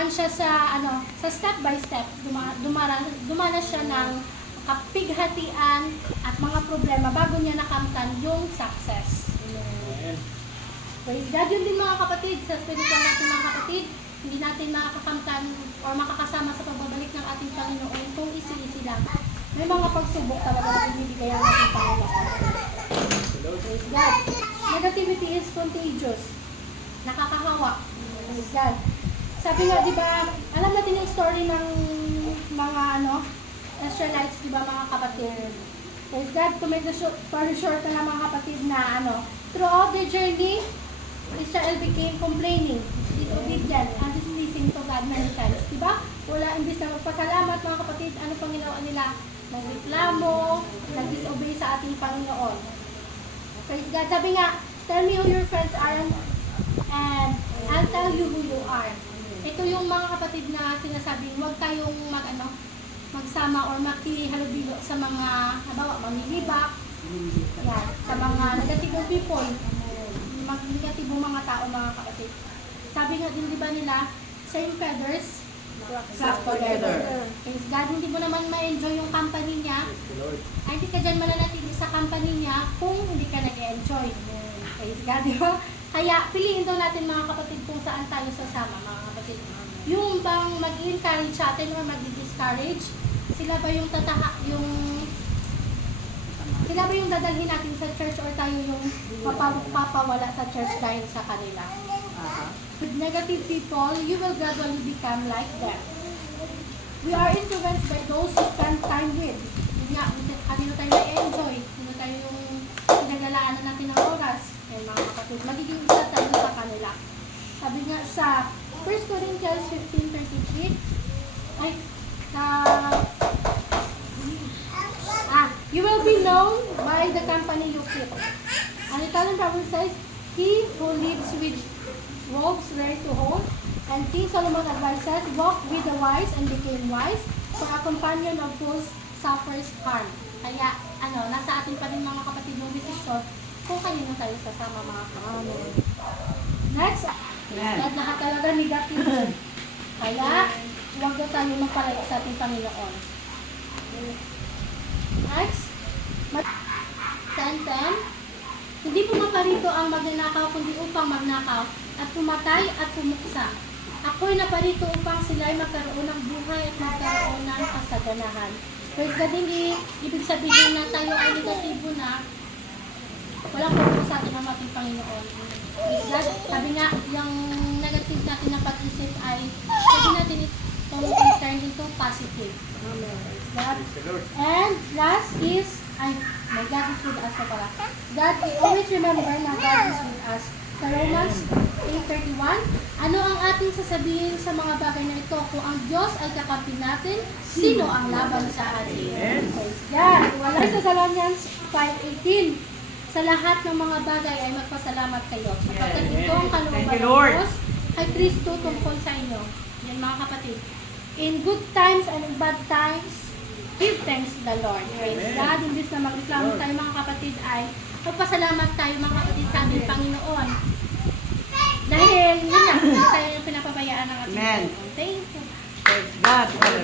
dumaan siya sa sa step by step. Dumana siya ng kapighatian at mga problema bago niya nakamtan yung success. Praise God. Yun din mga kapatid, sa spiritual natin mga kapatid, hindi natin makakamtan or makakasama sa pagbabalik ng ating Panginoon kung isi-isi lang. May mga pagsubok talaga na binibigay ang ating Panginoon. Praise God. Negativity is contagious. Nakakahawa. Praise God. Sabi nga, di ba, alam natin yung story ng mga Israelites, di ba mga kapatid? Praise God. To make the story short na mga kapatid na throughout the journey, Israel became complaining, disobedient, and displeasing to God many times. Diba? Wala, imbis na magpasalamat mga kapatid, ano pang ginawa nila? Nagreklamo, nag-disobey sa ating Panginoon. Praise God. Sabi nga, tell me who your friends are and I'll tell you who you are. Ito yung mga kapatid na sinasabing, huwag tayong magsama or makihalubilo sa mga, halimbawa, manlilibak, yan, sa mga negative people, negatibong mga tao, mga kapatid. Sabi nga din, di ba nila, same feathers, flock together. Praise God, hindi mo naman ma-enjoy yung company niya, ay hindi ka dyan mananatili sa company niya kung hindi ka nag-enjoy. Praise God, di ba? Kaya, piliin daw natin mga kapatid kung saan tayo sasama, mga kapatid. Yung bang mag-encourage sa atin o mag-discourage, sila ba yung sila ba yung dadalhin natin sa church or tayo yung papawala sa church dahil sa kanila? With negative people, you will gradually become like them. We are influenced by those who spend time with. Yun nga, kanino tayo na-enjoy, kanino tayo yung pinaglalaanan natin ng oras. Yan mga kapatid, magiging isa tayo sa kanila. Sabi nga sa 1 Corinthians 15:33, you will be known by the company you keep. An Italian proverb says, he who lives with wolves rare to hold. And King Solomon advises, walk with the wise and became wise, for a companion of fools suffers harm. Kaya, nasa atin pa rin mga kapatid ng desisyon kung kanino tayo sasama mga kapatid. Next, lahat talaga negative. Kaya, huwag na tayo magpalayo sa ating Panginoon. Next, 10:10. Hindi pumaparito ang magnanakaw kundi upang magnakaw at pumatay at pumuksa. Ako'y naparito upang sila'y magkaroon ng buhay at magkaroon ng kasaganahan. Pero hindi ibig sabihin na tayo ay negatibo na walang purpose sa atin ang ating Panginoon. Sabi nga, yung negative natin na pag-isip ay pwede natin itong turn into positive. And last is, my God is with us na pala. God, we always remember na God is with us. Sa Romans 8:31, ano ang ating sasabihin sa mga bagay na ito? Kung ang Diyos ay kakampi natin, sino ang laban sa atin? Praise God. Wala sa Thessalonians 5:18. Sa lahat ng mga bagay ay magpasalamat kayo. Sapagkat ito ang kalooban ng Diyos kay Kristo tungkol sa inyo. Yan mga kapatid. In good times and in bad times, give thanks to the Lord. Praise God. Imbis na magreklamo tayo mga kapatid ay magpasalamat tayo mga kapatid sa ating Panginoon. Dahil yun na, tayo yung pinapabayaan ng ating Panginoon. Thank you. Praise God.